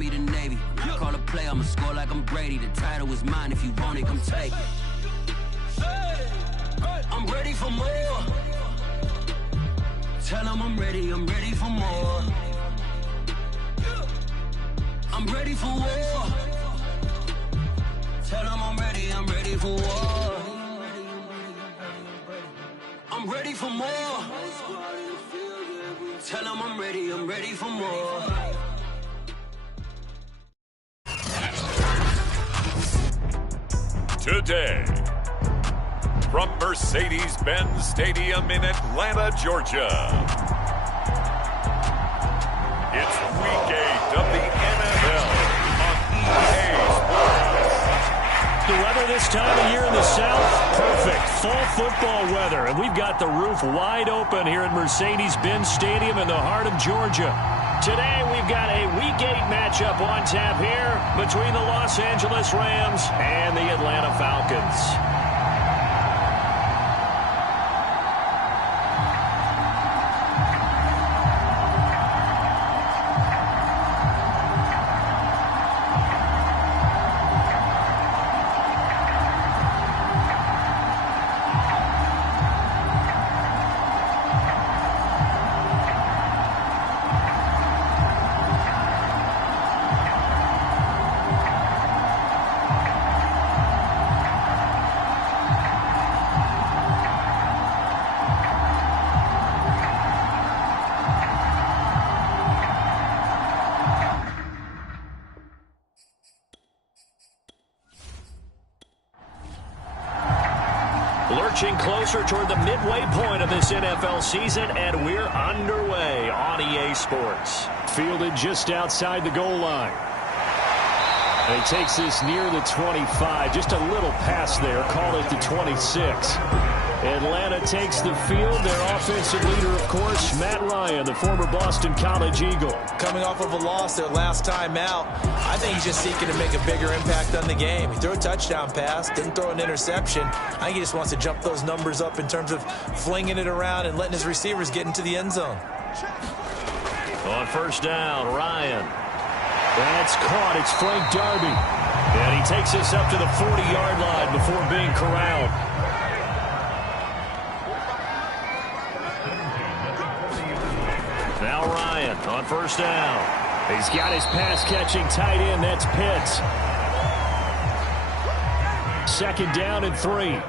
Army to Navy. When I call a play, I'ma score like I'm Brady. The title is mine, if you want it, come take it. I'm ready for more. Tell them I'm ready for more. I'm ready for war. Tell them I'm ready for war. I'm ready for more. Tell them I'm ready for more. Today, from Mercedes-Benz Stadium in Atlanta, Georgia, it's Week 8 of the NFL on EA Sports. The weather this time of year in the South, perfect. Fall football weather, and we've got the roof wide open here at Mercedes-Benz Stadium in the heart of Georgia. Today, we've got a Week 8 matchup on tap here between the Los Angeles Rams and the Atlanta Falcons. Lurching closer toward the midway point of this NFL season, and we're underway on EA Sports. Fielded just outside the goal line. And he takes this near the 25. Just a little pass there. Call it the 26. Atlanta takes the field. Their offensive leader, of course, Matt Ryan, the former Boston College Eagle. Coming off of a loss their last time out, I think he's just seeking to make a bigger impact on the game. He threw a touchdown pass, didn't throw an interception. I think he just wants to jump those numbers up in terms of flinging it around and letting his receivers get into the end zone. On first down, Ryan. That's caught. It's Frank Darby. And he takes us up to the 40-yard line before being corralled. Now Ryan on first down. He's got his pass-catching tight end. That's Pitts. Second down and 3.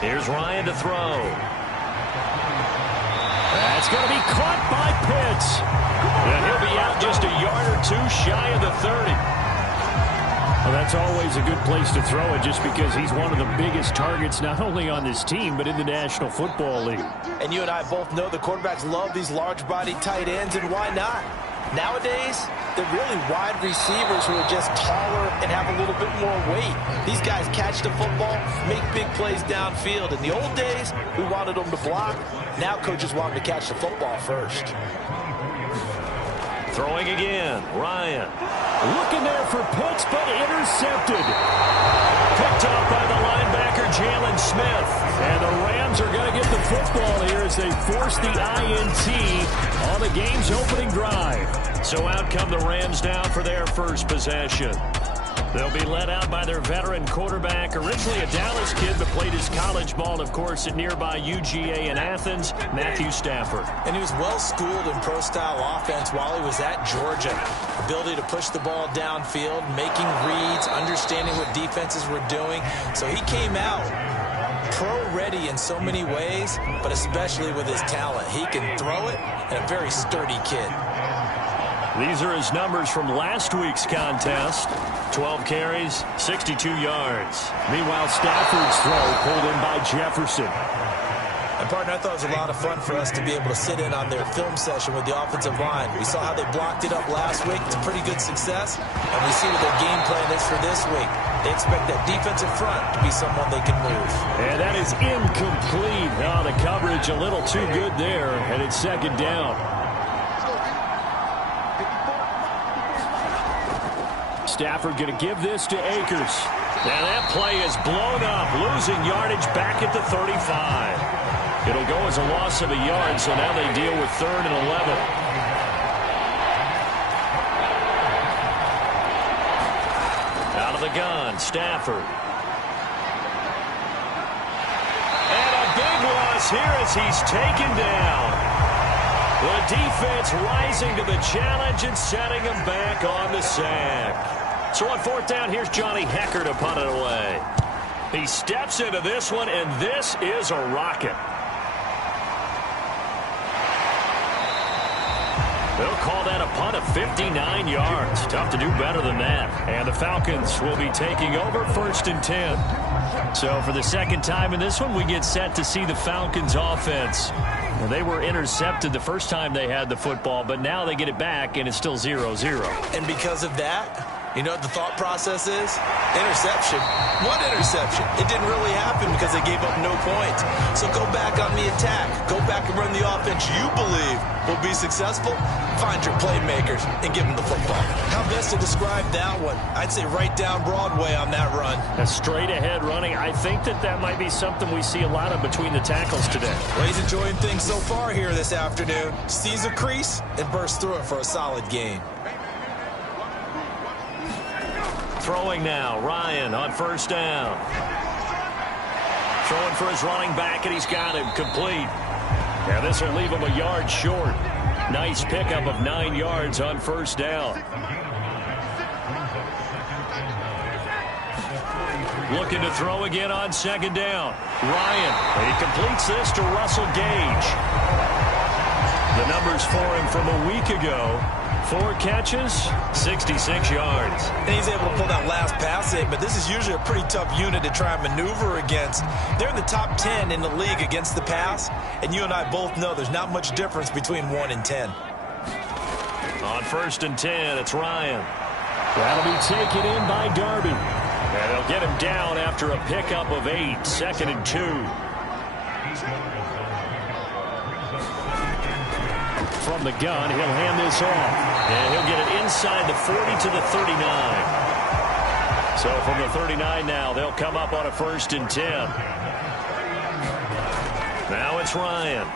Here's Ryan to throw. That's going to be caught by Pitts. And he'll be out just a yard or two shy of the 30. Well, that's always a good place to throw it just because he's one of the biggest targets not only on this team but in the National Football League. And you and I both know the quarterbacks love these large-bodied tight ends, and why not? Nowadays, they're really wide receivers who are just taller and have a little bit more weight. These guys catch the football, make big plays downfield. In the old days, we wanted them to block. Now coaches want them to catch the football first. Throwing again, Ryan. Looking there for Pitts, but intercepted. Picked off by the linebacker, Jalen Smith. And the Rams are going to get the football here as they force the INT on the game's opening drive. So out come the Rams now for their first possession. They'll be led out by their veteran quarterback, originally a Dallas kid, but played his college ball, of course, at nearby UGA in Athens, Matthew Stafford. And he was well-schooled in pro-style offense while he was at Georgia. Ability to push the ball downfield, making reads, understanding what defenses were doing. So he came out pro-ready in so many ways, but especially with his talent. He can throw it, and a very sturdy kid. These are his numbers from last week's contest. 12 carries, 62 yards. Meanwhile, Stafford's throw pulled in by Jefferson. And, partner, I thought it was a lot of fun for us to be able to sit in on their film session with the offensive line. We saw how they blocked it up last week. It's a pretty good success. And we see what their game plan is for this week. They expect that defensive front to be someone they can move. And that is incomplete. Oh, the coverage a little too good there, and it's second down. Stafford going to give this to Akers. And that play is blown up, losing yardage back at the 35. It'll go as a loss of a yard, so now they deal with 3rd and 11. Stafford. And a big loss here as he's taken down. The defense rising to the challenge and setting him back on the sack. So on fourth down, here's Johnny Hecker to punt it away. He steps into this one, and this is a rocket. They'll call that a punt of 59 yards. Tough to do better than that. And the Falcons will be taking over 1st and 10. So for the second time in this one, we get set to see the Falcons offense. Well, they were intercepted the first time they had the football, but now they get it back, and it's still 0-0. And because of that, you know what the thought process is? Interception. One interception. It didn't really happen because they gave up no points. So go back on the attack. Go back and run the offense you believe will be successful. Find your playmakers and give them the football. How best to describe that one? I'd say right down Broadway on that run. A straight ahead running. I think that might be something we see a lot of between the tackles today. Well, he's enjoying things so far here this afternoon. Sees a crease and bursts through it for a solid gain. Throwing now, Ryan on first down. Throwing for his running back, and he's got him complete. Now this will leave him a yard short. Nice pickup of 9 yards on first down. Looking to throw again on second down. Ryan, he completes this to Russell Gage. The numbers for him from a week ago. 4 catches, 66 yards. And he's able to pull that last pass in, but this is usually a pretty tough unit to try and maneuver against. They're in the top 10 in the league against the pass, and you and I both know there's not much difference between 1 and 10. On 1st and 10, it's Ryan. That'll be taken in by Darby. And they'll get him down after a pickup of 8, 2nd and 2. From the gun, he'll hand this off. And he'll get it inside the 40 to the 39. So from the 39 now, they'll come up on a 1st and 10. Now it's Ryan.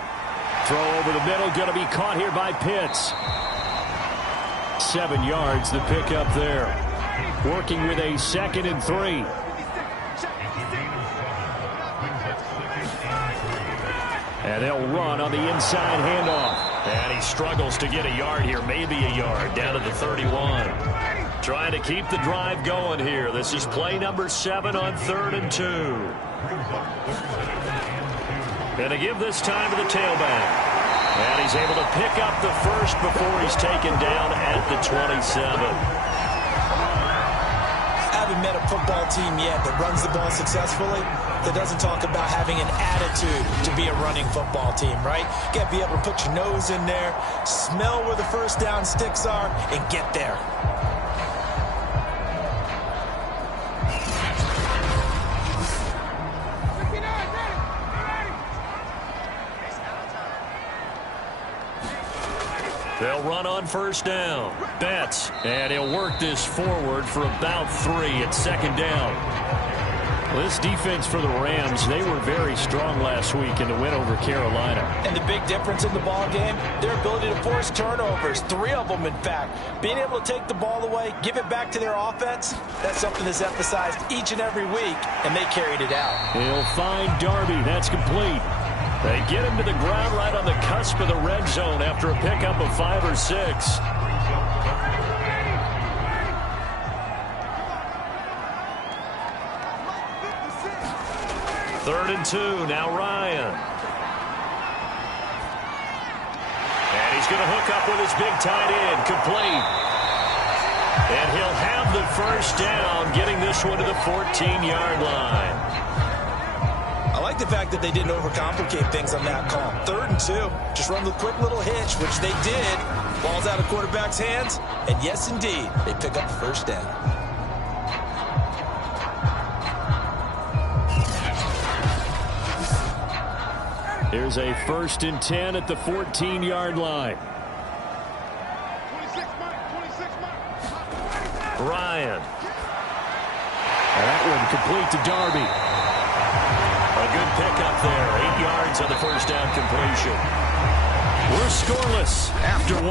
Throw over the middle, going to be caught here by Pitts. 7 yards, the pickup there. Working with a 2nd and 3. And they'll run on the inside handoff. And he struggles to get a yard here, maybe a yard, down to the 31. Trying to keep the drive going here. This is play number 7 on 3rd and 2. And to give this time to the tailback. And he's able to pick up the first before he's taken down at the 27. Haven't met a football team yet that runs the ball successfully, that doesn't talk about having an attitude to be a running football team, right? You got to be able to put your nose in there, smell where the first down sticks are, and get there. They'll run on first down. Betts, and he'll work this forward for about 3 at 2nd down. Well, this defense for the Rams, they were very strong last week in the win over Carolina. And the big difference in the ball game, their ability to force turnovers, 3 of them in fact. Being able to take the ball away, give it back to their offense, that's something that's emphasized each and every week, and they carried it out. He'll find Darby. That's complete. They get him to the ground right on the cusp of the red zone after a pickup of 5 or 6. Third and 2, now Ryan. And he's going to hook up with his big tight end, complete. And he'll have the first down, getting this one to the 14-yard line. I like the fact that they didn't overcomplicate things on that call. 3rd and 2, just run the quick little hitch, which they did. Ball's out of quarterback's hands, and yes, indeed, they pick up the first down. Here's a 1st and 10 at the 14-yard line. Ryan. And that one complete to Darby. A good pickup there. 8 yards on the first down completion. We're scoreless after 1.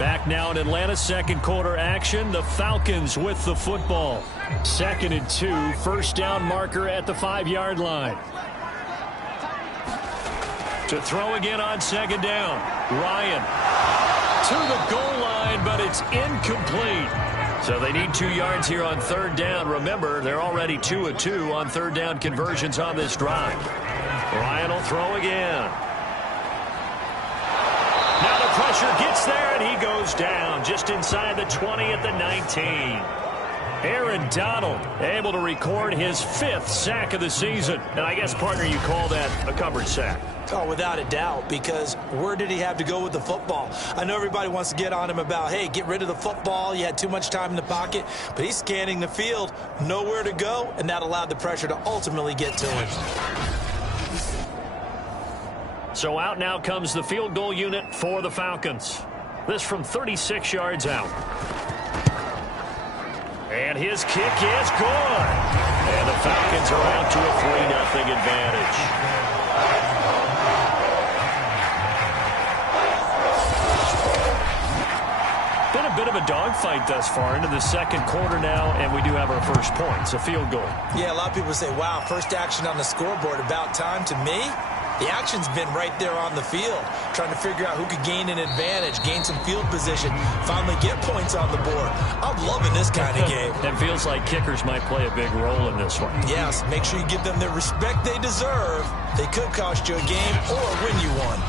Back now in Atlanta's second quarter action. The Falcons with the football. 2nd and 2. First down marker at the 5-yard line. To throw again on 2nd down. Ryan to the goal line, but it's incomplete. So they need 2 yards here on 3rd down. Remember, they're already 2 of 2 on 3rd down conversions on this drive. Ryan will throw again. Now the pressure gets there, and he goes down just inside the 20 at the 19. Aaron Donald able to record his 5th sack of the season. And I guess, partner, you call that a covered sack. Oh, without a doubt, because where did he have to go with the football? I know everybody wants to get on him about, hey, get rid of the football. You had too much time in the pocket. But he's scanning the field, nowhere to go, and that allowed the pressure to ultimately get to him. So out now comes the field goal unit for the Falcons. This from 36 yards out. And his kick is good. And the Falcons are out to a 3-0 advantage. Been a bit of a dogfight thus far into the second quarter now, and we do have our first points, a field goal. Yeah, a lot of people say, wow, first action on the scoreboard, about time. To me, the action's been right there on the field, trying to figure out who could gain an advantage, gain some field position, finally get points on the board. I'm loving this kind of game. It feels like kickers might play a big role in this one. Yes, make sure you give them the respect they deserve. They could cost you a game or win you one.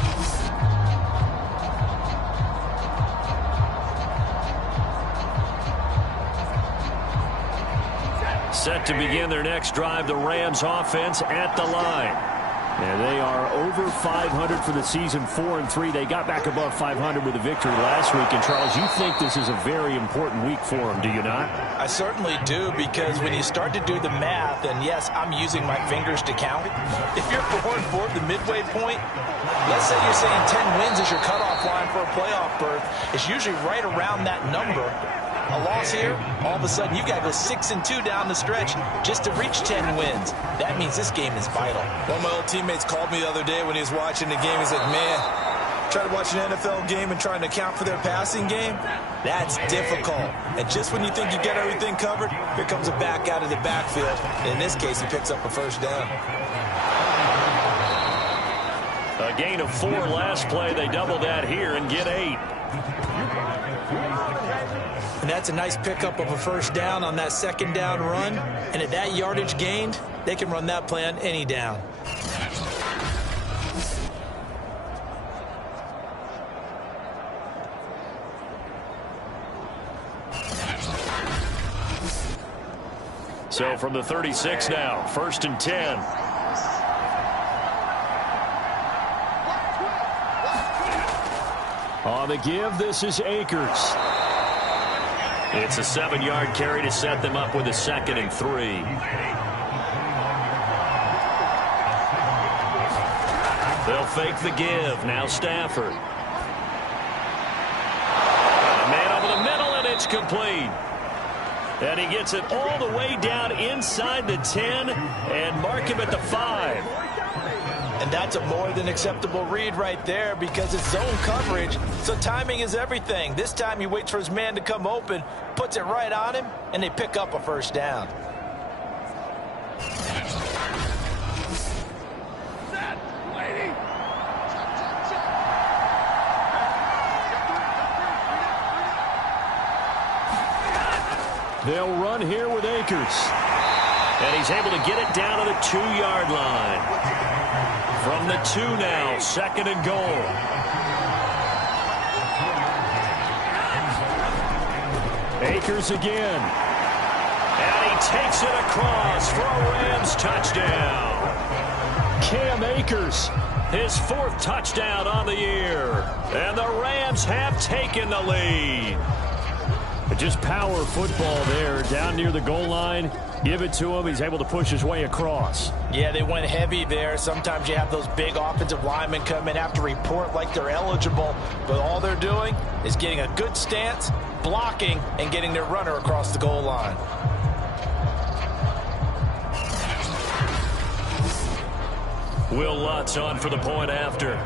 Set to begin their next drive, the Rams offense at the line. And they are over 500 for the season, 4-3. They got back above 500 with a victory last week. And, Charles, you think this is a very important week for them, do you not? I certainly do, because when you start to do the math, and yes, I'm using my fingers to count. If you're 4-4 the midway point, let's say you're saying 10 wins is your cutoff line for a playoff berth. It's usually right around that number. A loss here, all of a sudden you've got to go 6-2 down the stretch just to reach 10 wins. That means this game is vital. One of my old teammates called me the other day when he was watching the game. He said, man, trying to watch an NFL game and trying to account for their passing game, that's difficult. And just when you think you get everything covered, here comes a back out of the backfield. And in this case, he picks up a first down. A gain of 4 last play. They double that here and get 8. And that's a nice pickup of a first down on that second down run. And at that yardage gained, they can run that play on any down. So from the 36 now, 1st and 10. On the give, this is Akers. It's a 7-yard carry to set them up with a 2nd and 3. They'll fake the give. Now Stafford. A man over the middle, and it's complete. And he gets it all the way down inside the 10 and mark him at the 5. And that's a more than acceptable read right there, because it's zone coverage, so timing is everything. This time he waits for his man to come open, puts it right on him, and they pick up a first down. They'll run here with Akers. And he's able to get it down to the 2-yard line. From the 2 now, 2nd and goal. Akers again. And he takes it across for a Rams touchdown. Cam Akers, his 4th touchdown on the year. And the Rams have taken the lead. Just power football there, down near the goal line. Give it to him. He's able to push his way across. Yeah, they went heavy there. Sometimes you have those big offensive linemen come in, have to report like they're eligible. But all they're doing is getting a good stance, blocking, and getting their runner across the goal line. Will Lutz on for the point after.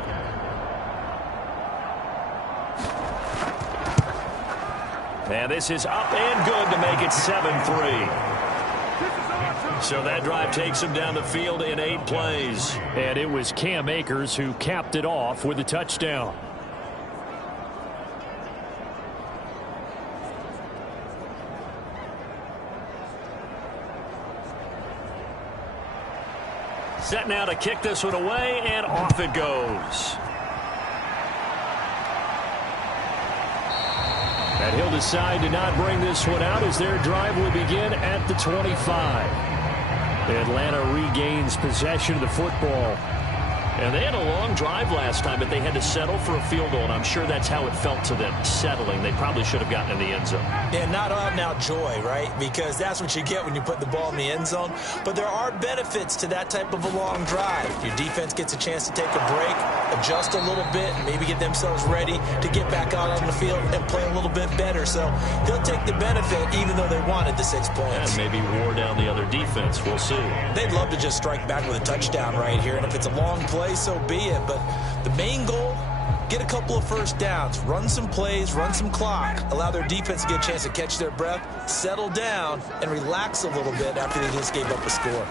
And this is up and good to make it 7-3. So that drive takes him down the field in 8 plays. And it was Cam Akers who capped it off with a touchdown. Set now to kick this one away, and off it goes. And he'll decide to not bring this one out as their drive will begin at the 25. Atlanta regains possession of the football. And they had a long drive last time, but they had to settle for a field goal, and I'm sure that's how it felt to them, settling. They probably should have gotten in the end zone. Yeah, not out-and-out joy, right? Because that's what you get when you put the ball in the end zone. But there are benefits to that type of a long drive. Your defense gets a chance to take a break, adjust a little bit, and maybe get themselves ready to get back out on the field and play a little bit better. So they'll take the benefit even though they wanted the 6 points. And maybe wore down the other defense. We'll see. They'd love to just strike back with a touchdown right here. And if it's a long play, so be it. But the main goal, get a couple of first downs, run some plays, run some clock, allow their defense to get a chance to catch their breath, settle down, and relax a little bit after they just gave up a score.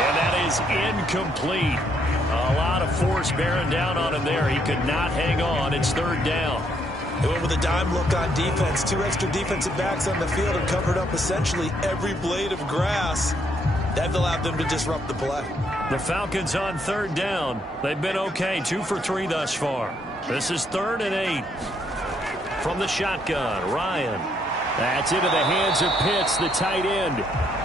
And that is incomplete. A lot of force bearing down on him there. He could not hang on. It's 3rd down. They went with a dime look on defense. 2 extra defensive backs on the field and covered up essentially every blade of grass. That allowed them to disrupt the play. The Falcons on 3rd down. They've been okay, 2 for 3 thus far. This is 3rd and 8. From the shotgun, Ryan. That's into the hands of Pitts, the tight end.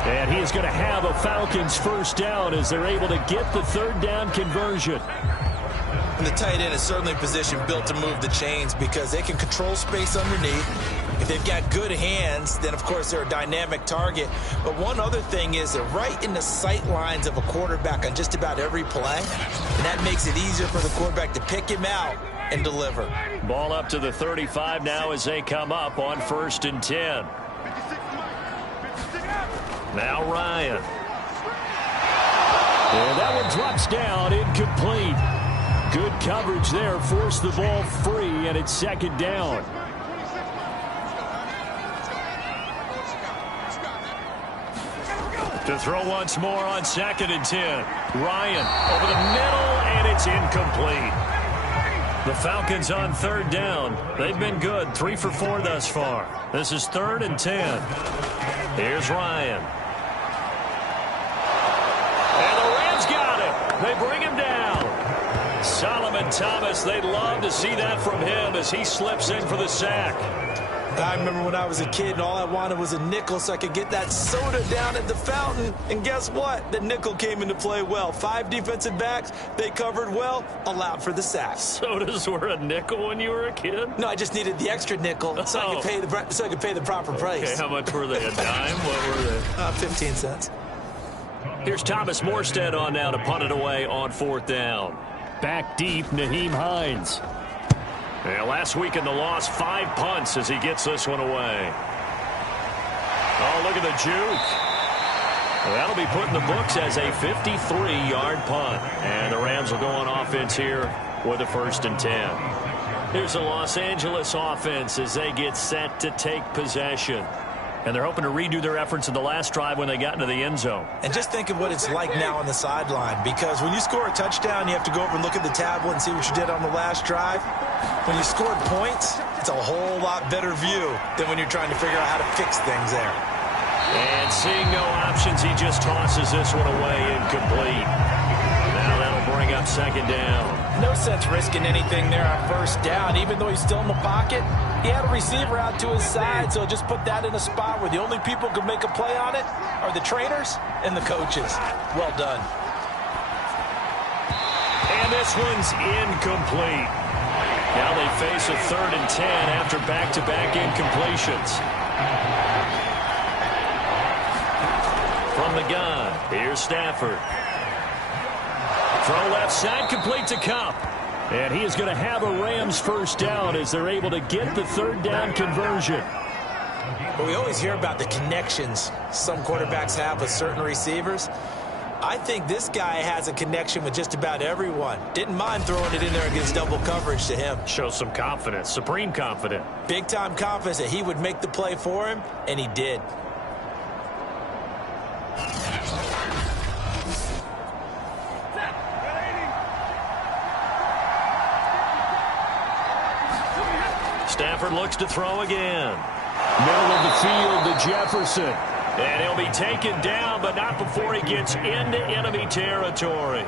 And he is going to have a Falcons first down as they're able to get the 3rd down conversion. And the tight end is certainly a position built to move the chains because they can control space underneath. If they've got good hands, then, of course, they're a dynamic target. But one other thing is they're right in the sight lines of a quarterback on just about every play. And that makes it easier for the quarterback to pick him out and deliver. Ball up to the 35 now as they come up on 1st and 10. Now Ryan. And that one drops down, incomplete. Good coverage there, forced the ball free, and it's 2nd down. To throw once more on 2nd and 10. Ryan over the middle, and it's incomplete. The Falcons on 3rd down. They've been good, 3 for 4 thus far. This is 3rd and 10. Here's Ryan. And the Rams got him. They bring him down. Solomon Thomas, they'd love to see that from him as he slips in for the sack. I remember when I was a kid and all I wanted was a nickel so I could get that soda down at the fountain. And guess what? The nickel came into play well. 5 defensive backs, they covered well, allowed for the sack. Sodas were a nickel when you were a kid? No, I just needed the extra nickel so I could pay the proper price. Okay, how much were they? A dime? What were they? 15 cents. Here's Thomas Morstead on now to punt it away on 4th down. Back deep, Nyheim Hines. Yeah, last week in the loss, 5 punts as he gets this one away. Oh, look at the juke. Well, that'll be put in the books as a 53-yard punt. And the Rams will go on offense here with a 1st and 10. Here's the Los Angeles offense as they get set to take possession. And they're hoping to redo their efforts in the last drive when they got into the end zone. And just think of what it's like now on the sideline, because when you score a touchdown, you have to go over and look at the tablet and see what you did on the last drive. When you scored points, it's a whole lot better view than when you're trying to figure out how to fix things there. And seeing no options, he just tosses this one away incomplete. Now that'll bring up 2nd down. No sense risking anything there on 1st down. Even though he's still in the pocket, he had a receiver out to his side, so just put that in a spot where the only people who can make a play on it are the trainers and the coaches. Well done. And this one's incomplete. Now they face a 3rd and 10 after back-to-back incompletions. From the gun, here's Stafford. Throw left side, complete to Cup. And he is going to have a Rams first down as they're able to get the 3rd down conversion. But we always hear about the connections some quarterbacks have with certain receivers. I think this guy has a connection with just about everyone. Didn't mind throwing it in there against double coverage to him. Shows some confidence, supreme confidence. Big-time confidence that he would make the play for him, and he did. Stafford looks to throw again. Middle of the field to Jefferson. And he'll be taken down, but not before he gets into enemy territory.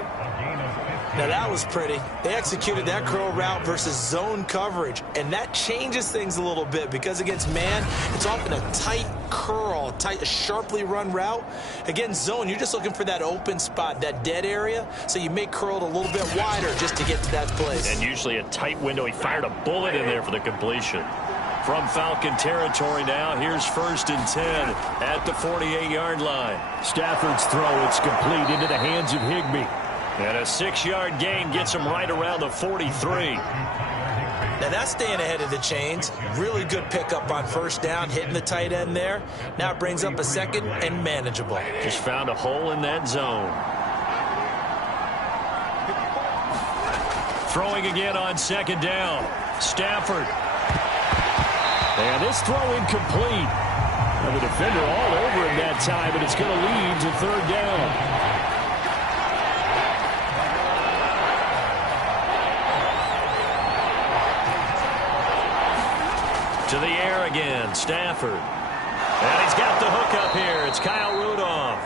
Now that was pretty. They executed that curl route versus zone coverage, and that changes things a little bit because against man, it's often a tight curl, a sharply run route. Against zone, you're just looking for that open spot, that dead area, so you make curl it a little bit wider just to get to that place. And usually a tight window. He fired a bullet in there for the completion. From Falcon territory now, here's 1st and 10 at the 48-yard line. Stafford's throw, it's complete into the hands of Higbee. And a 6-yard gain gets him right around the 43. Now that's staying ahead of the chains. Really good pickup on 1st down, hitting the tight end there. Now it brings up a 2nd and manageable. Just found a hole in that zone. Throwing again on 2nd down. Stafford. And this throw incomplete. And the defender all over him that time, and it's going to lead to 3rd down. To the air again, Stafford. And he's got the hook up here. It's Kyle Rudolph.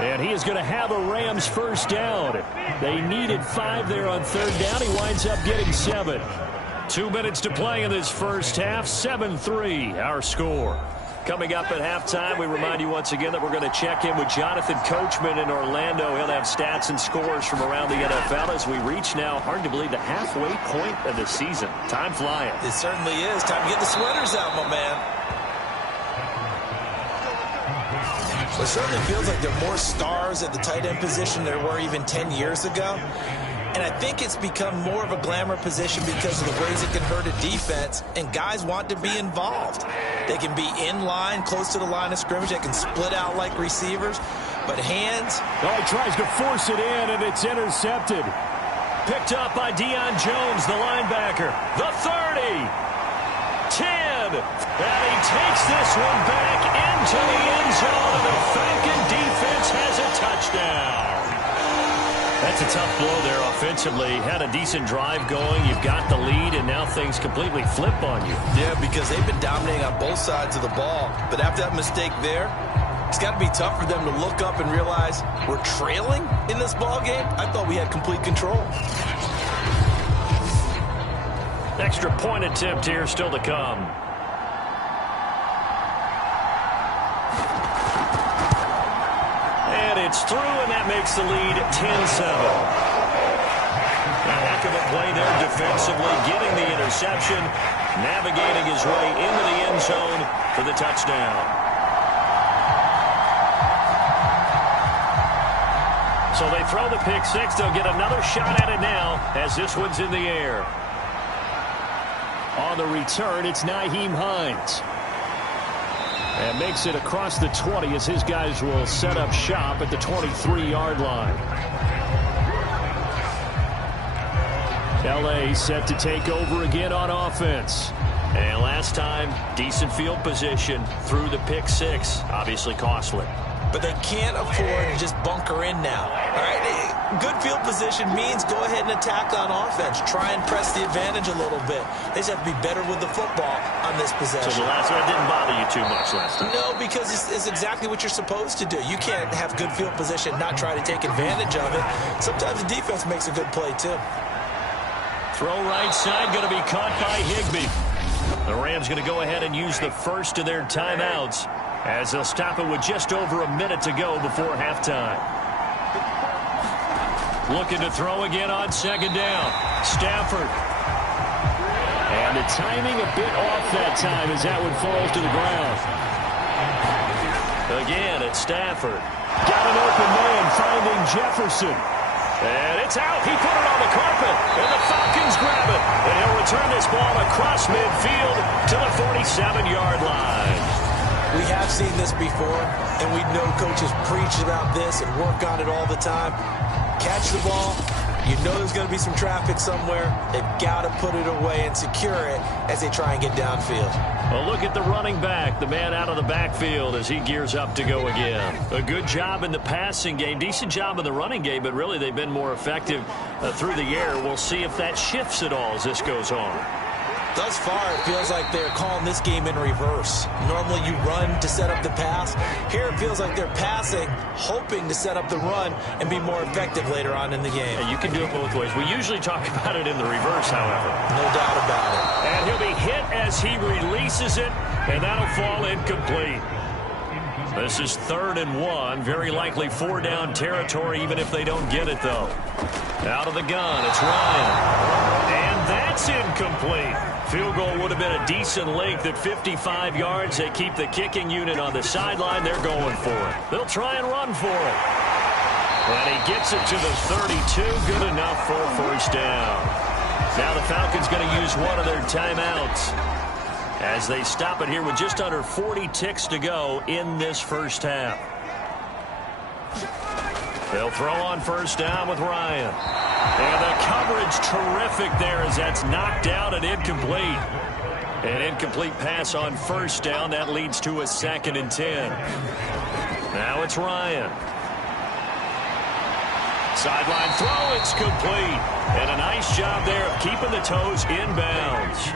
And he is going to have a Rams 1st down. They needed 5 there on 3rd down. He winds up getting 7. 2 minutes to play in this first half. 7-3, our score. Coming up at halftime, we remind you once again that we're going to check in with Jonathan Coachman in Orlando. He'll have stats and scores from around the NFL as we reach now, hard to believe, the halfway point of the season. Time flying. It certainly is. Time to get the sweaters out, my man. Well, it certainly feels like there are more stars at the tight end position than there were even 10 years ago. And I think it's become more of a glamour position because of the ways it can hurt a defense, and guys want to be involved. They can be in line, close to the line of scrimmage. They can split out like receivers. But hands... Oh, he tries to force it in, and it's intercepted. Picked up by Deion Jones, the linebacker. The 30. 10. And he takes this one back into the end zone, and the Falcon defense has a touchdown. That's a tough blow there offensively. Had a decent drive going. You've got the lead, and now things completely flip on you. Yeah, because they've been dominating on both sides of the ball. But after that mistake there, it's got to be tough for them to look up and realize we're trailing in this ball game. I thought we had complete control. Extra point attempt here still to come. And it's through, and that makes the lead 10-7. A heck of a play there defensively, getting the interception, navigating his way into the end zone for the touchdown. So they throw the pick six. They'll get another shot at it now as this one's in the air. On the return, it's Nyheim Hines. And makes it across the 20 as his guys will set up shop at the 23-yard line. L.A. set to take over again on offense. And last time, decent field position through the pick six. Obviously costly. But they can't afford to just bunker in now. All right, good field position means go ahead and attack on offense. Try and press the advantage a little bit. They just have to be better with the football on this possession. So the last one didn't bother you too much last time? No, because it's exactly what you're supposed to do. You can't have good field position, not try to take advantage of it. Sometimes the defense makes a good play, too. Throw right side, going to be caught by Higbee. The Rams going to go ahead and use the first of their timeouts as they'll stop it with just over a minute to go before halftime. Looking to throw again on second down. Stafford. And the timing a bit off that time as that one falls to the ground. Again, it's Stafford. Got an open man finding Jefferson. And it's out. He put it on the carpet. And the Falcons grab it. And he'll return this ball across midfield to the 47-yard line. We have seen this before, and we know coaches preach about this and work on it all the time. Catch the ball. You know there's going to be some traffic somewhere. They've got to put it away and secure it as they try and get downfield. Well, look at the running back, the man out of the backfield as he gears up to go again. A good job in the passing game, decent job in the running game, but really they've been more effective through the air. We'll see if that shifts at all as this goes on. Thus far, it feels like they're calling this game in reverse. Normally you run to set up the pass. Here it feels like they're passing, hoping to set up the run and be more effective later on in the game. Yeah, you can do it both ways. We usually talk about it in the reverse, however. No doubt about it. And he'll be hit as he releases it, and that'll fall incomplete. This is 3rd and 1. Very likely 4-down territory, even if they don't get it, though. Out of the gun, it's Ryan. And that's incomplete. Field goal would have been a decent length at 55 yards. They keep the kicking unit on the sideline. They're going for it. They'll try and run for it. And he gets it to the 32. Good enough for a first down. Now the Falcons going to use one of their timeouts as they stop it here with just under 40 ticks to go in this first half. They'll throw on first down with Ryan. And the coverage terrific there as that's knocked out and incomplete. An incomplete pass on first down. That leads to a 2nd and 10. Now it's Ryan. Sideline throw, it's complete. And a nice job there of keeping the toes inbounds.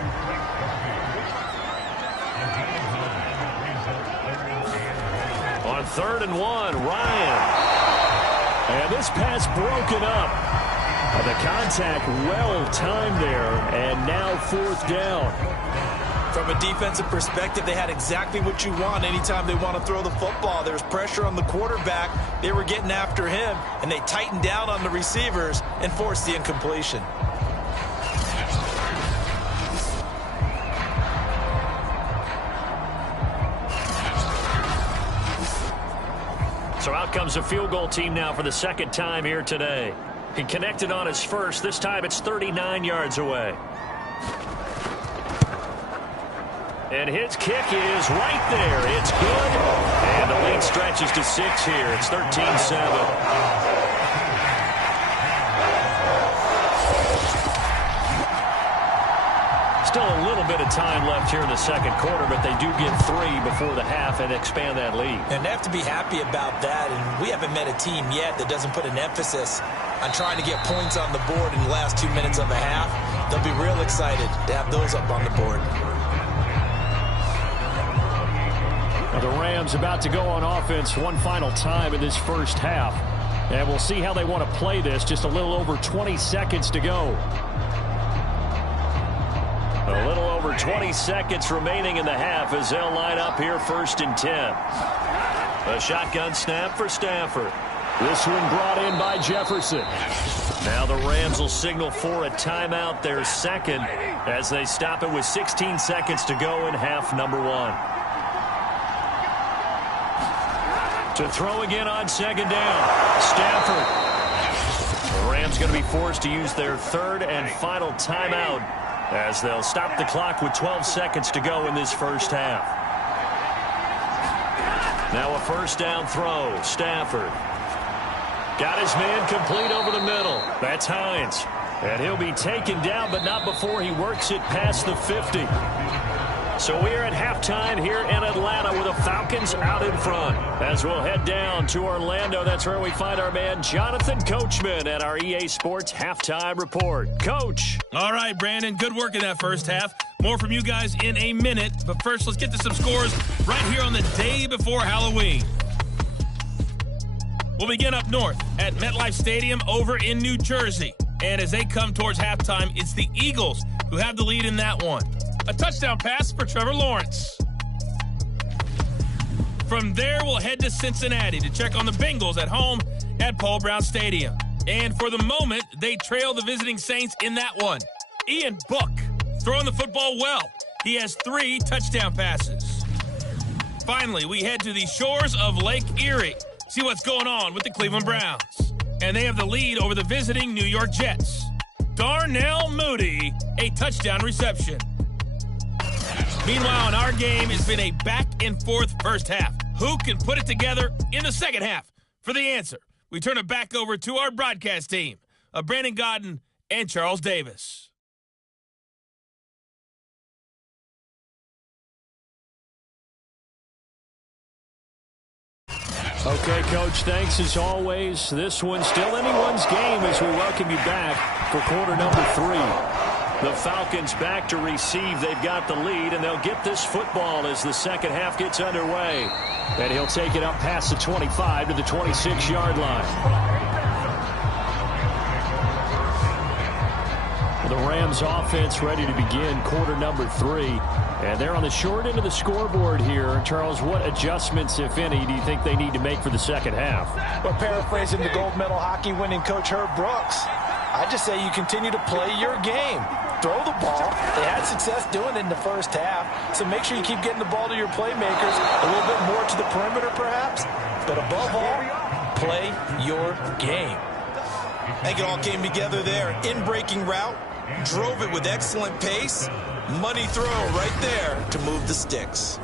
On 3rd and 1, Ryan. And this pass broken up. The contact well-timed there, and now 4th down. From a defensive perspective, they had exactly what you want anytime they want to throw the football. There was pressure on the quarterback. They were getting after him, and they tightened down on the receivers and forced the incompletion. So out comes the field goal team now for the 2nd time here today. He connected on his first. This time it's 39 yards away. And his kick is right there. It's good. And the lead stretches to 6 here. It's 13-7. Still a little bit of time left here in the 2nd quarter, but they do get 3 before the half and expand that lead. And they have to be happy about that. And we haven't met a team yet that doesn't put an emphasis on trying to get points on the board in the last 2 minutes of a half. They'll be real excited to have those up on the board. Now the Rams about to go on offense one final time in this first half. And we'll see how they want to play this. Just a little over 20 seconds to go. A little over 20 seconds remaining in the half as they'll line up here 1st and 10. A shotgun snap for Stafford. This one brought in by Jefferson. Now the Rams will signal for a timeout, their 2nd, as they stop it with 16 seconds to go in half number 1. To throw again on 2nd down. Stafford. The Rams going to be forced to use their 3rd and final timeout as they'll stop the clock with 12 seconds to go in this first half. Now a first down throw. Stafford. Got his man complete over the middle. That's Hines. And he'll be taken down, but not before he works it past the 50. So we're at halftime here in Atlanta with the Falcons out in front. As we'll head down to Orlando, that's where we find our man Jonathan Coachman at our EA Sports Halftime Report. Coach. All right, Brandon, good work in that first half. More from you guys in a minute. But first, let's get to some scores right here on the day before Halloween. We'll begin up north at MetLife Stadium over in New Jersey. And as they come towards halftime, it's the Eagles who have the lead in that one. A touchdown pass for Trevor Lawrence. From there, we'll head to Cincinnati to check on the Bengals at home at Paul Brown Stadium. And for the moment, they trail the visiting Saints in that one. Ian Book throwing the football well. He has 3 touchdown passes. Finally, we head to the shores of Lake Erie. See what's going on with the Cleveland Browns. And they have the lead over the visiting New York Jets. Darnell Mooney, a touchdown reception. Meanwhile, in our game, it's been a back-and-forth first half. Who can put it together in the second half? For the answer, we turn it back over to our broadcast team of Brandon Godden and Charles Davis. Okay, Coach, thanks as always. This one's still anyone's game as we welcome you back for quarter number 3. The Falcons back to receive. They've got the lead, and they'll get this football as the second half gets underway. And he'll take it up past the 25 to the 26-yard line. The Rams offense ready to begin quarter number 3. And they're on the short end of the scoreboard here. Charles, what adjustments, if any, do you think they need to make for the second half? Well, paraphrasing the gold medal hockey winning coach Herb Brooks, I just say you continue to play your game. Throw the ball. They had success doing it in the first half, so make sure you keep getting the ball to your playmakers, a little bit more to the perimeter perhaps, but above all, play your game. I think it all came together there. In-breaking route, drove it with excellent pace. Money throw right there to move the sticks.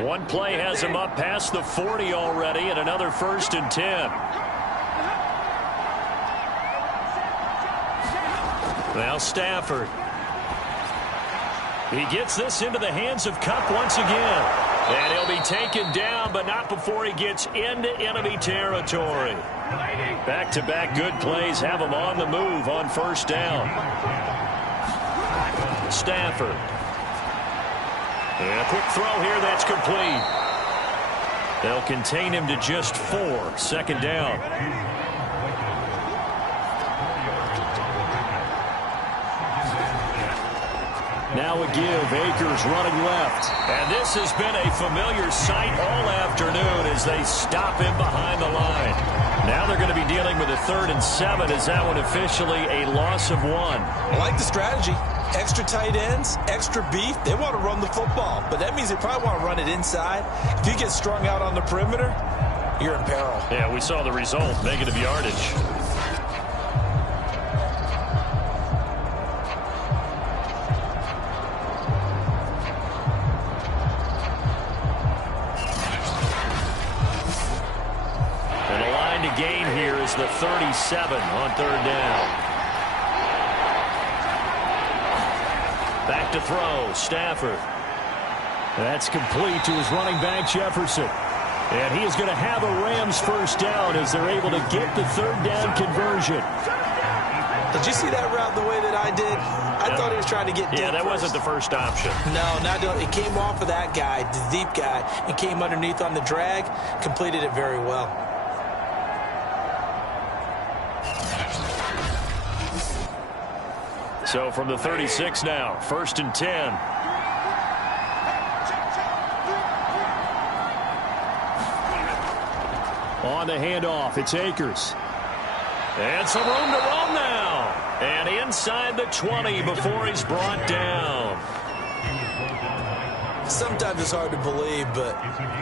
One play has him up past the 40 already, and another 1st and 10. Now Stafford. He gets this into the hands of Kupp once again. And he'll be taken down, but not before he gets into enemy territory. Back-to-back good plays have him on the move on first down. Stafford. And a quick throw here that's complete. They'll contain him to just 4. Second down. Now a give. Akers running left. And this has been a familiar sight all afternoon as they stop him behind the line. Now they're going to be dealing with a 3rd and 7. Is that one officially a loss of 1? I like the strategy. Extra tight ends, extra beef. They want to run the football, but that means they probably want to run it inside. If you get strung out on the perimeter, you're in peril. Yeah, we saw the result. Negative yardage. Gain here is the 37 on 3rd down. Back to throw, Stafford. That's complete to his running back, Jefferson. And he is going to have a Rams first down as they're able to get the 3rd down conversion. Did you see that route the way that I did? I thought he was trying to get deep. Yeah, that wasn't the first option. No, not doing it. It came off of that guy, the deep guy, and came underneath on the drag, completed it very well. So from the 36 now, 1st and 10. On the handoff, it's Akers. And some room to roam now. And inside the 20 before he's brought down. Sometimes it's hard to believe, but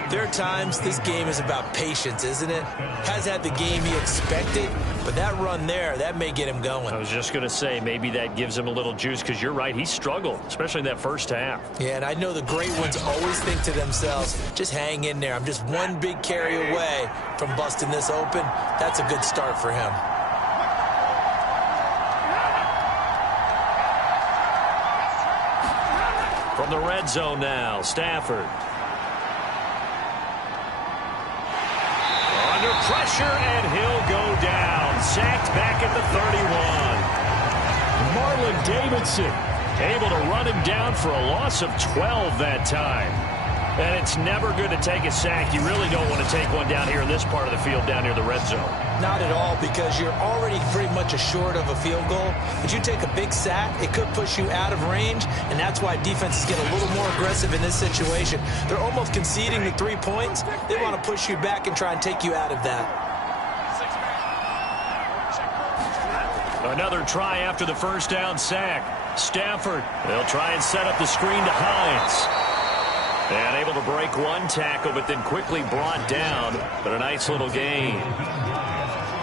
there are times this game is about patience, isn't it? Has had the game he expected, but that run there, that may get him going. I was just going to say, maybe that gives him a little juice, because you're right, he struggled, especially in that first half. Yeah, and I know the great ones always think to themselves, just hang in there. I'm just one big carry away from busting this open. That's a good start for him. From the red zone now, Stafford. Under pressure, and he'll go down. Sacked back at the 31. Marlon Davidson Able to run him down for a loss of 12 that time. And it's never good to take a sack. You really don't want to take one down here in this part of the field down near the red zone. Not at all, because you're already pretty much assured of a field goal. But you take a big sack, it could push you out of range, and that's why defenses get a little more aggressive in this situation. They're almost conceding the 3 points. They want to push you back and try and take you out of that. Another try after the first down sack. Stafford, they'll try and set up the screen to Hines. And able to break one tackle, but then quickly brought down. But a nice little gain.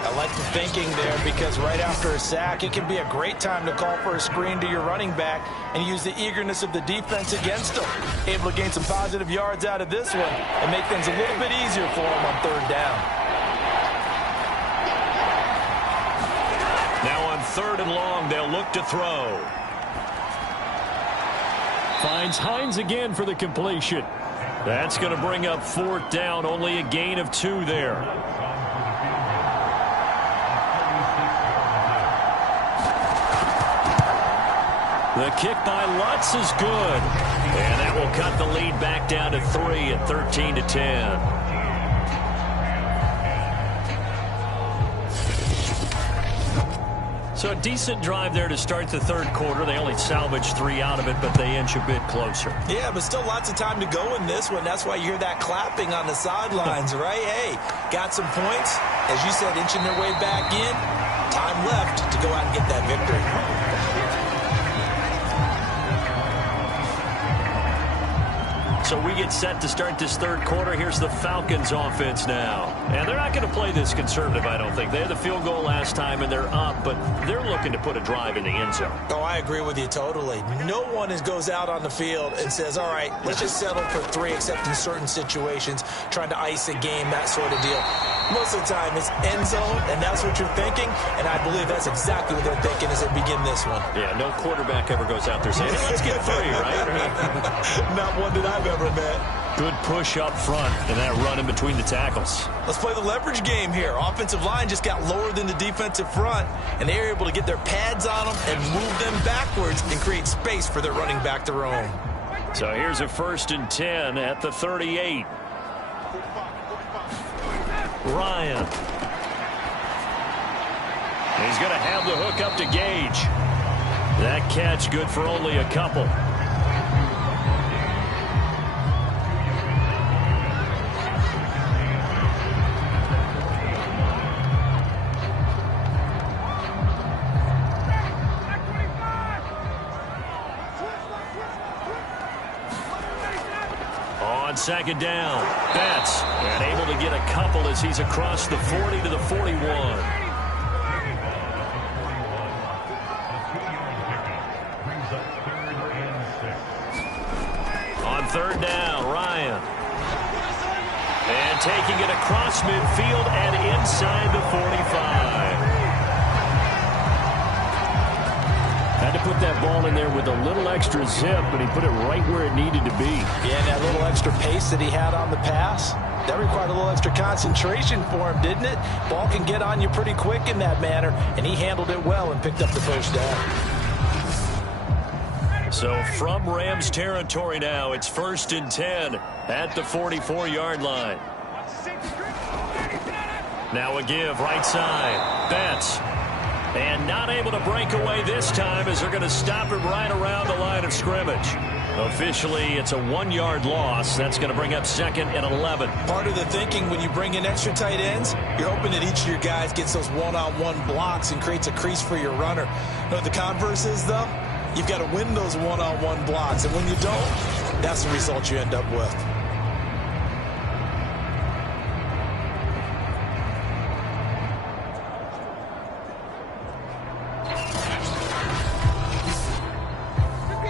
I like the thinking there, because right after a sack, it can be a great time to call for a screen to your running back and use the eagerness of the defense against them. Able to gain some positive yards out of this one and make things a little bit easier for them on third down. Now on 3rd and long, they'll look to throw. Finds Hines again for the completion. That's going to bring up 4th down, only a gain of 2 there. The kick by Lutz is good. And that will cut the lead back down to 3 at 13-10. So a decent drive there to start the 3rd quarter. They only salvaged 3 out of it, but they inch a bit closer. Yeah, but still lots of time to go in this one. That's why you hear that clapping on the sidelines, right? Hey, got some points. As you said, inching their way back in. Time left to go out and get that victory. So we get set to start this 3rd quarter. Here's the Falcons offense now. And they're not going to play this conservative, I don't think. They had the field goal last time, and they're up, but they're looking to put a drive in the end zone. Oh, I agree with you totally. No one goes out on the field and says, all right, let's just settle for 3, except in certain situations, trying to ice a game, that sort of deal. Most of the time, it's end zone, and that's what you're thinking, and I believe that's exactly what they're thinking as they begin this one. Yeah, no quarterback ever goes out there saying, hey, let's get 3, right? Not one that I've ever met. Good push up front and that run in between the tackles. Let's play the leverage game here. Offensive line just got lower than the defensive front, and they were able to get their pads on them and move them backwards and create space for their running back to roam. So here's a 1st and 10 at the 38. Ryan. He's going to have the hook up to Gage. That catch good for only a couple. On 2nd down, Betts, and able to get a couple as he's across the 40 to the 41. On 3rd down, Ryan. And taking it across midfield and inside the 45. Had to put that ball in there with a little extra zip, but he put it right where it needed to be. Yeah, and that little extra pace that he had on the pass, that required a little extra concentration for him, didn't it? Ball can get on you pretty quick in that manner, and he handled it well and picked up the 1st down. So from Rams territory now, it's 1st and 10 at the 44-yard line. Now a give right side. Betts. And not able to break away this time as they're going to stop him right around the line of scrimmage. Officially, it's a 1-yard loss. That's going to bring up 2nd and 11. Part of the thinking when you bring in extra tight ends, you're hoping that each of your guys gets those one-on-one blocks and creates a crease for your runner. You know what the converse is, though? You've got to win those one-on-one blocks. And when you don't, that's the result you end up with.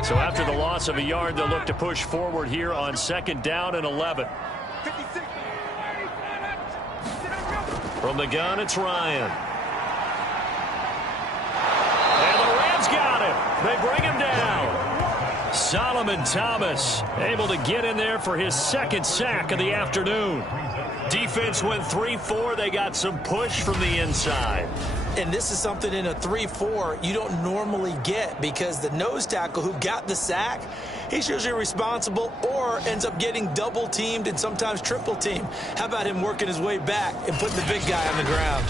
So after the loss of a yard, they'll look to push forward here on 2nd down and 11. From the gun, it's Ryan. And the Rams got him. They bring him down. Solomon Thomas able to get in there for his 2nd sack of the afternoon. Defense went 3-4. They got some push from the inside. And this is something in a 3-4 you don't normally get, because the nose tackle who got the sack, he's usually responsible or ends up getting double teamed and sometimes triple teamed. How about him working his way back and putting the big guy on the ground?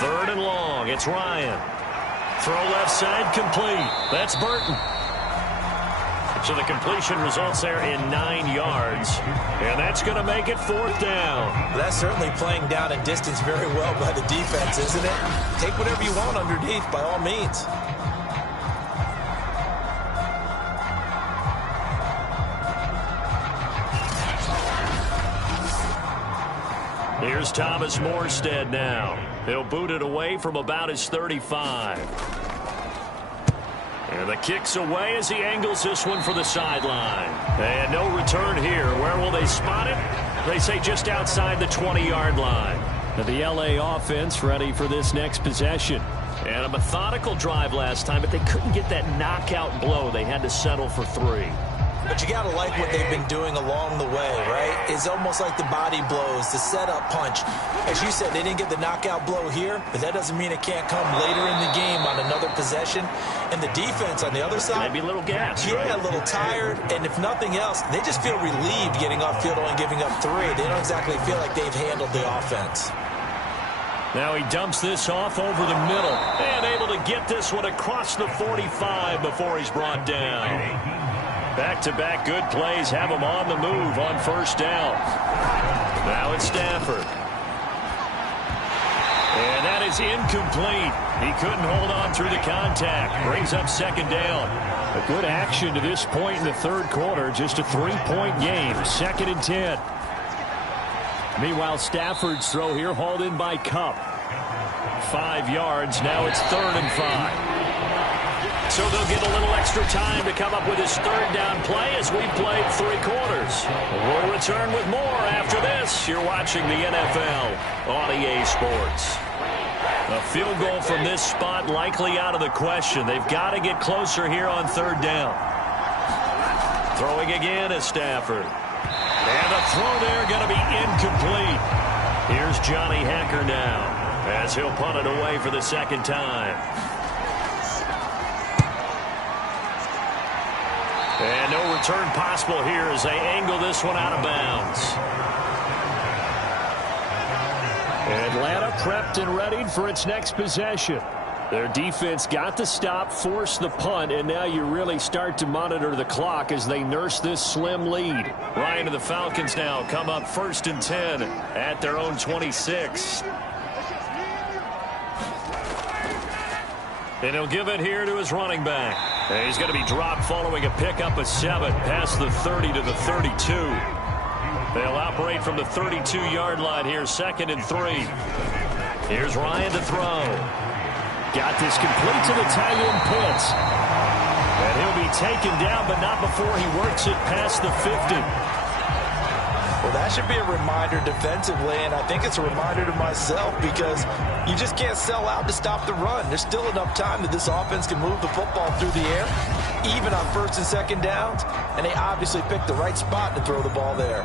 Third and long, it's Ryan. Throw left side complete. That's Burton. So the completion results there in 9 yards. And that's going to make it 4th down. That's certainly playing down and distance very well by the defense, isn't it? Take whatever you want underneath, by all means. Here's Thomas Morstead now. He'll boot it away from about his 35. And the kick's away as he angles this one for the sideline. And no return here. Where will they spot it? They say just outside the 20-yard line. The LA offense ready for this next possession. And a methodical drive last time, but they couldn't get that knockout blow. They had to settle for 3. But you got to like what they've been doing along the way, right? It's almost like the body blows, the setup punch. As you said, they didn't get the knockout blow here, but that doesn't mean it can't come later in the game on another possession. And the defense on the other side, maybe a little gas, yeah, right? A little tired. And if nothing else, they just feel relieved getting off field only giving up 3. They don't exactly feel like they've handled the offense. Now he dumps this off over the middle and able to get this one across the 45 before he's brought down. Back-to-back good plays have him on the move on 1st down. Now it's Stafford. And that is incomplete. He couldn't hold on through the contact. Brings up 2nd down. A good action to this point in the 3rd quarter. Just a 3-point game. 2nd and 10. Meanwhile, Stafford's throw here hauled in by Kupp. 5 yards. Now it's 3rd and 5. So they'll get a little extra time to come up with his 3rd down play as we've played 3 quarters. We'll return with more after this. You're watching the NFL on EA Sports. A field goal from this spot likely out of the question. They've got to get closer here on 3rd down. Throwing again is Stafford. And the throw there going to be incomplete. Here's Johnny Hacker now as he'll punt it away for the 2nd time. And no return possible here as they angle this one out of bounds. Atlanta prepped and readied for its next possession. Their defense got the stop, forced the punt, and now you really start to monitor the clock as they nurse this slim lead. Ryan and the Falcons now come up 1st and 10 at their own 26. And he'll give it here to his running back. And he's going to be dropped following a pickup of 7 past the 30 to the 32. They'll operate from the 32-yard line here, 2nd and 3. Here's Ryan to throw. Got this complete to the tight end Pitts. And he'll be taken down, but not before he works it past the 50. Well, that should be a reminder defensively, and I think it's a reminder to myself because you just can't sell out to stop the run. There's still enough time that this offense can move the football through the air, even on 1st and 2nd downs, and they obviously picked the right spot to throw the ball there.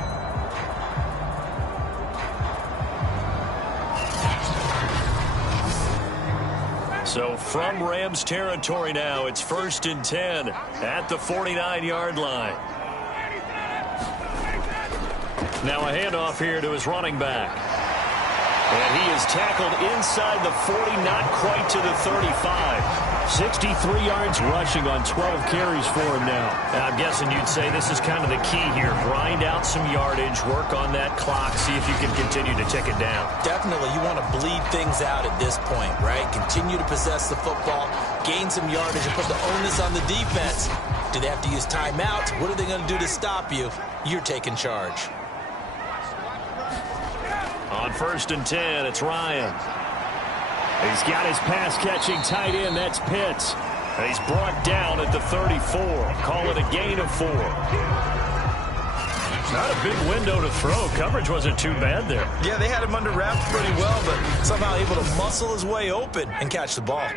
So from Rams territory now, it's 1st and 10 at the 49-yard line. Now a handoff here to his running back. And he is tackled inside the 40, not quite to the 35. 63 yards rushing on 12 carries for him now. I'm guessing you'd say this is kind of the key here. Grind out some yardage, work on that clock, see if you can continue to tick it down. Definitely, you want to bleed things out at this point, right? Continue to possess the football, gain some yardage, and put the onus on the defense. Do they have to use timeouts? What are they going to do to stop you? You're taking charge. On 1st and 10, it's Ryan. He's got his pass-catching tight end. That's Pitts. And he's brought down at the 34. Call it a gain of 4. Not a big window to throw. Coverage wasn't too bad there. Yeah, they had him under wraps pretty well, but somehow able to muscle his way open and catch the ball.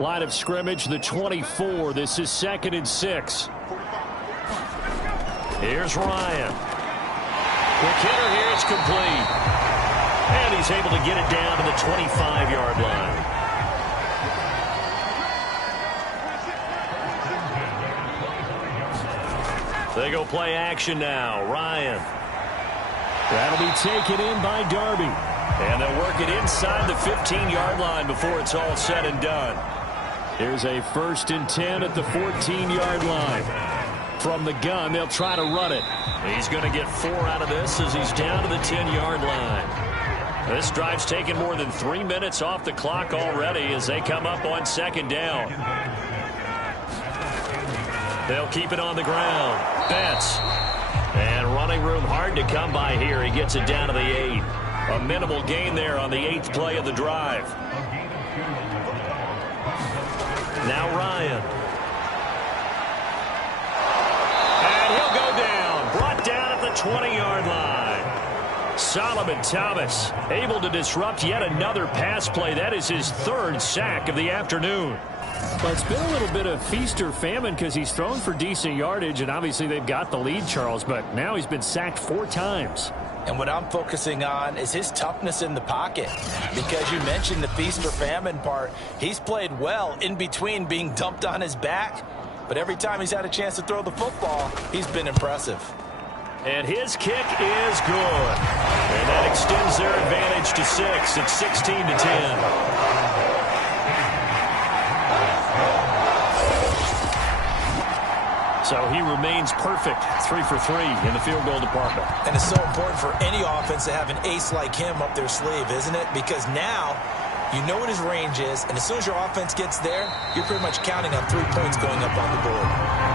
Line of scrimmage, the 24. This is 2nd and 6. Here's Ryan. Quick hitter here. It's complete. And he's able to get it down to the 25-yard line. They go play action now. Ryan. That'll be taken in by Darby. And they'll work it inside the 15-yard line before it's all said and done. Here's a 1st and 10 at the 14-yard line. From the gun, they'll try to run it. He's going to get 4 out of this as he's down to the 10-yard line. This drive's taken more than 3 minutes off the clock already as they come up on 2nd down. They'll keep it on the ground. Betts. And running room hard to come by here. He gets it down to the 8. A minimal gain there on the 8th play of the drive. Now Ryan. And he'll go down. Brought down at the 20-yard line. Solomon Thomas able to disrupt yet another pass play. That is his 3rd sack of the afternoon. Well, it's been a little bit of feast or famine because he's thrown for decent yardage, and obviously they've got the lead, Charles, but now he's been sacked 4 times. And what I'm focusing on is his toughness in the pocket. Because you mentioned the feast or famine part. He's played well in between being dumped on his back. But every time he's had a chance to throw the football, he's been impressive. And his kick is good. And that extends their advantage to 6. It's 16-10. So he remains perfect, 3 for 3 in the field goal department. And it's so important for any offense to have an ace like him up their sleeve, isn't it? Because now you know what his range is, and as soon as your offense gets there, you're pretty much counting on 3 points going up on the board.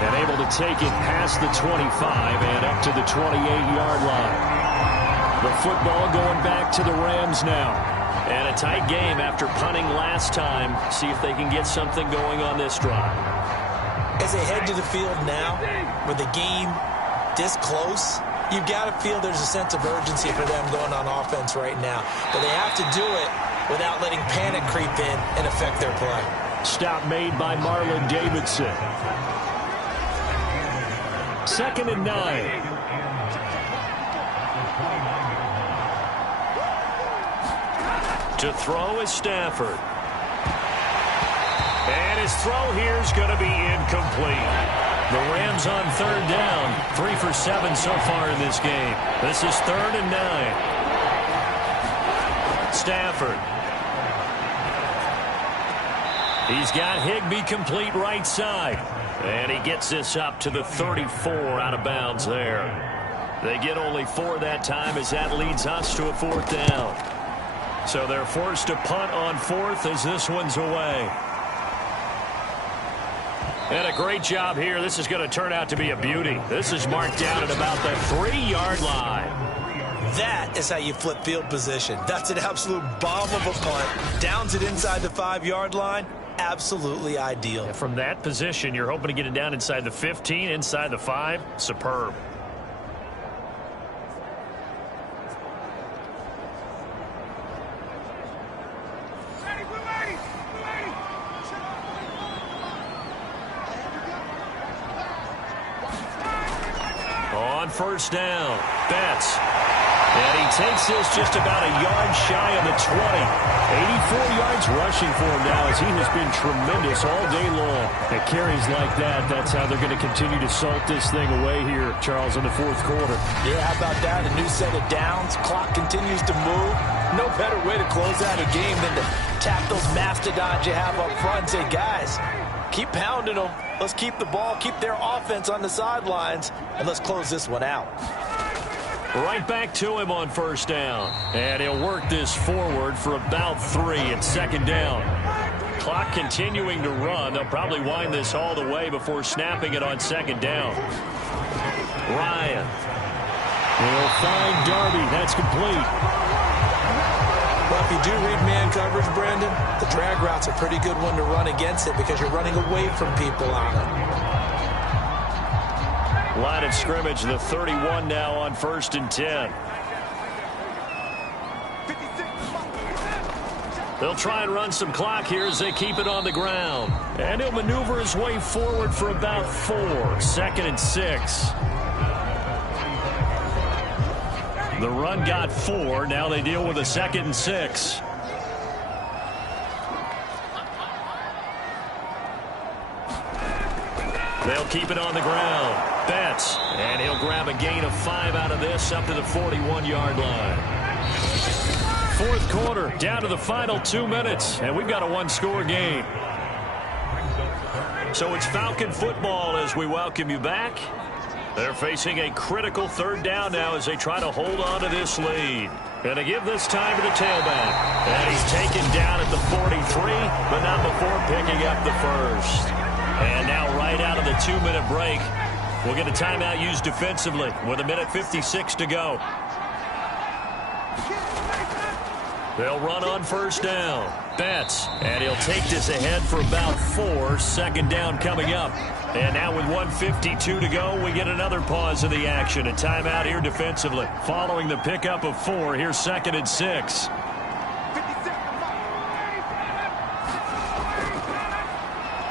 And able to take it past the 25 and up to the 28-yard line. The football going back to the Rams now. And a tight game after punting last time. See if they can get something going on this drive. As they head to the field now, with the game this close, you've got to feel there's a sense of urgency for them going on offense right now. But they have to do it without letting panic creep in and affect their play. Stop made by Marlon Davidson. 2nd and 9. To throw is Stafford. And his throw here is going to be incomplete. The Rams on 3rd down. 3 for 7 so far in this game. This is 3rd and 9. Stafford. He's got Higbee complete right side. And he gets this up to the 34 out of bounds there. They get only 4 that time as that leads us to a 4th down. So they're forced to punt on 4th as this one's away. And a great job here. This is going to turn out to be a beauty. This is marked down at about the 3-yard line. That is how you flip field position. That's an absolute bomb of a punt. Downs it inside the 5-yard line. Absolutely ideal. And from that position, you're hoping to get it down inside the 15, inside the 5. Superb. On 1st down, Betts. And he takes this just about a yard shy of the 20. 84 yards rushing for him now as he has been tremendous all day long. At carries like that, that's how they're going to continue to salt this thing away here, Charles, in the 4th quarter. Yeah, how about that? A new set of downs. Clock continues to move. No better way to close out a game than to tap those mastodons you have up front and say, guys, keep pounding them. Let's keep the ball, keep their offense on the sidelines, and let's close this one out. Right back to him on 1st down. And he'll work this forward for about 3 at 2nd down. Clock continuing to run. They'll probably wind this all the way before snapping it on 2nd down. Ryan. He'll find Darby. That's complete. Well, if you do read man coverage, Brandon, the drag route's a pretty good one to run against it because you're running away from people on it. Line of scrimmage, the 31 now on 1st and 10. They'll try and run some clock here as they keep it on the ground. And he'll maneuver his way forward for about 4. 2nd and 6. The run got 4. Now they deal with a 2nd and 6. They'll keep it on the ground. Betts. And he'll grab a gain of 5 out of this up to the 41-yard line. 4th quarter, down to the final 2 minutes, and we've got a 1-score game. So it's Falcon football as we welcome you back. They're facing a critical third down now as they try to hold on to this lead. And to give this time to the tailback. And he's taken down at the 43, but not before picking up the first. And now right out of the 2-minute break, we'll get a timeout used defensively with 1:56 to go. They'll run on first down. Betts, and he'll take this ahead for about 4. Second down coming up. And now with 1:52 to go, we get another pause of the action. A timeout here defensively. Following the pickup of 4, here's 2nd and 6.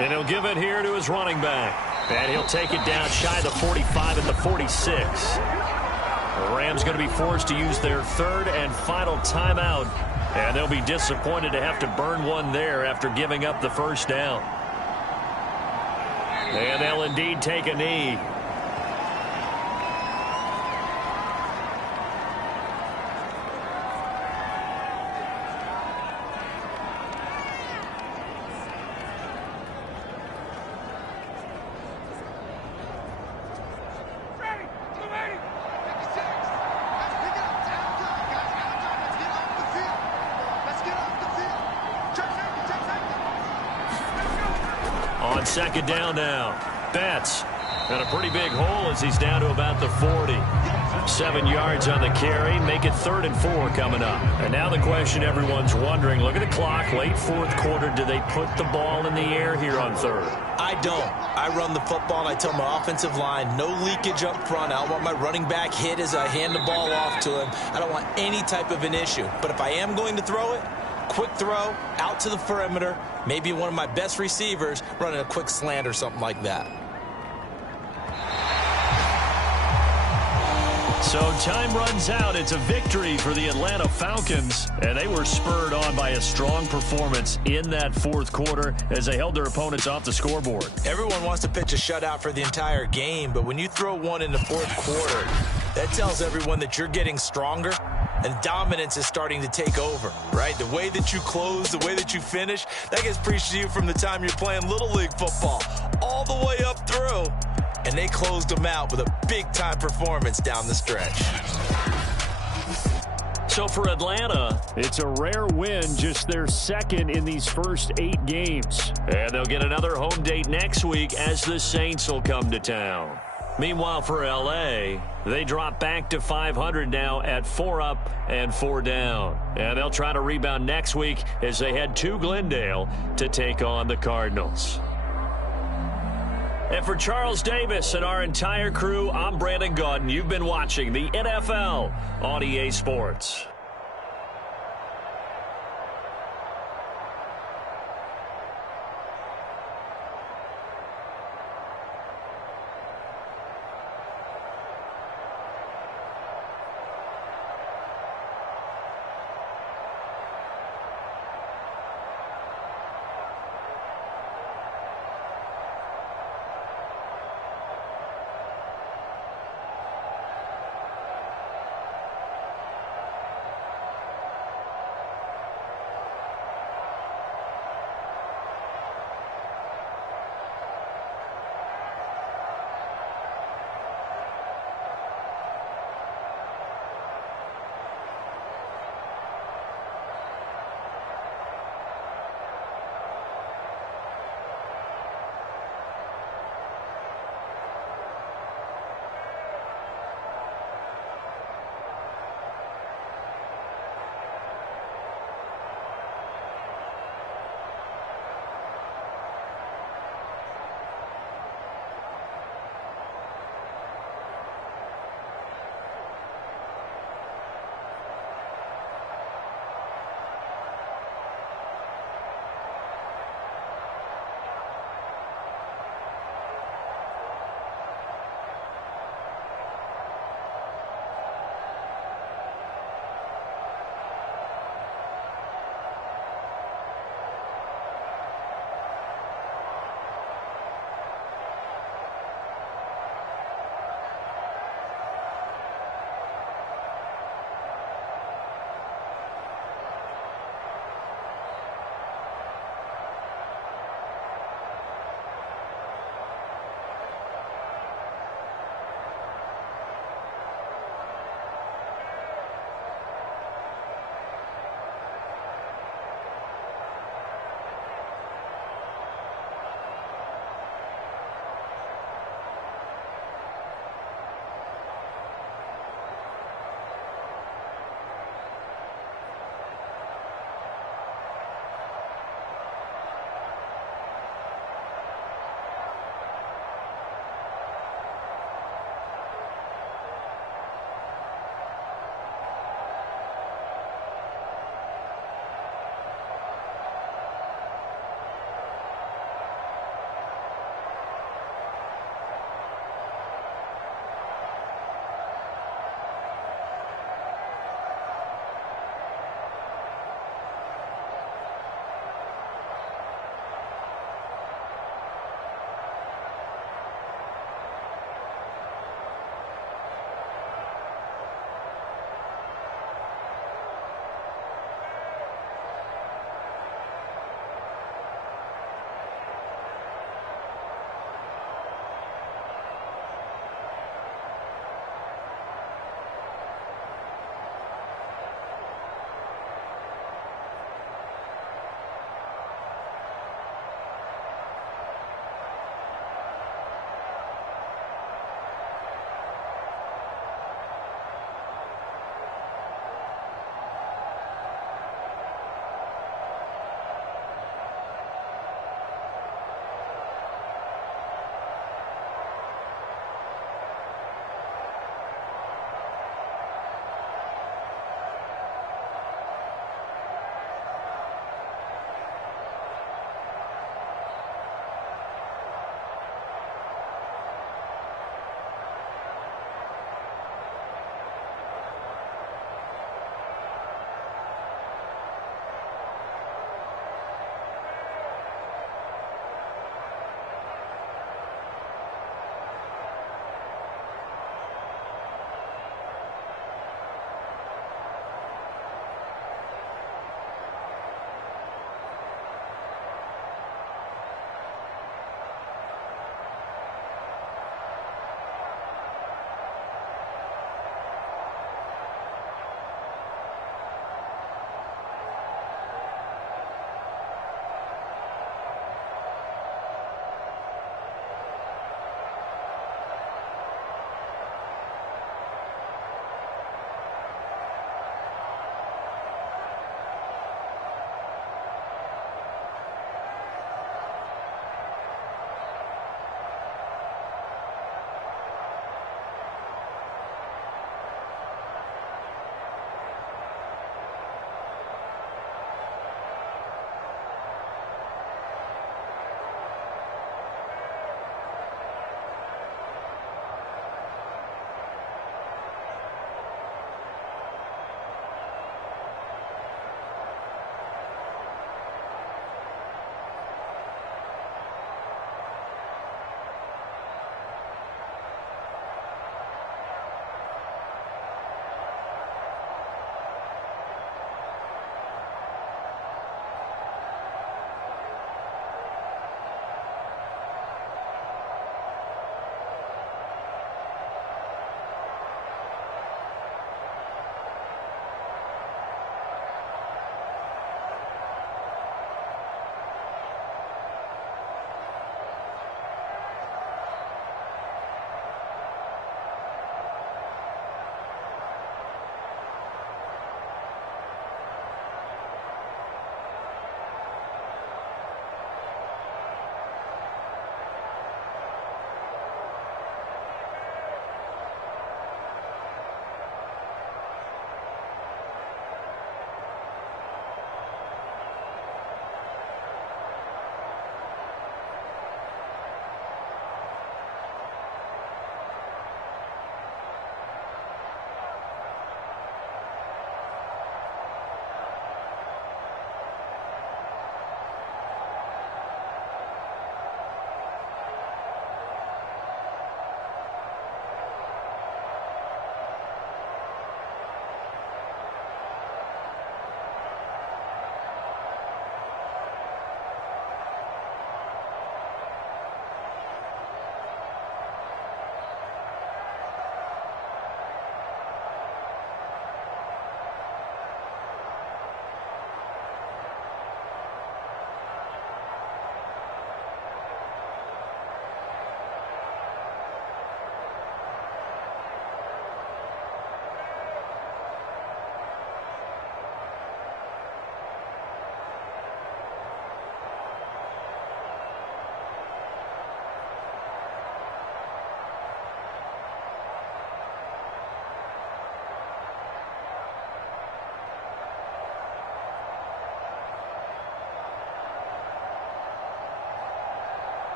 And he'll give it here to his running back. And he'll take it down shy of the 45 at the 46. The Rams going to be forced to use their 3rd and final timeout. And they'll be disappointed to have to burn one there after giving up the first down. And they'll indeed take a knee. On second down now, Betts. And a pretty big hole as he's down to about the 40. 7 yards on the carry. Make it 3rd and 4 coming up. And now the question everyone's wondering, look at the clock, late 4th quarter. Do they put the ball in the air here on 3rd? I don't. I run the football, and I tell my offensive line, no leakage up front. I don't want my running back hit as I hand the ball off to him. I don't want any type of an issue. But if I am going to throw it, quick throw, out to the perimeter, maybe one of my best receivers running a quick slant or something like that. So time runs out. It's a victory for the Atlanta Falcons, and they were spurred on by a strong performance in that 4th quarter as they held their opponents off the scoreboard. Everyone wants to pitch a shutout for the entire game, but when you throw one in the 4th quarter, that tells everyone that you're getting stronger and dominance is starting to take over, right? The way that you close, the way that you finish, that gets preached to you from the time you're playing Little League football all the way up through. And they closed them out with a big-time performance down the stretch. So for Atlanta, it's a rare win, just their 2nd in these first 8 games. And they'll get another home date next week as the Saints will come to town. Meanwhile, for L.A., they drop back to 500 now at 4 up and 4 down. And they'll try to rebound next week as they head to Glendale to take on the Cardinals. And for Charles Davis and our entire crew, I'm Brandon Gaudin. You've been watching the NFL on EA Sports.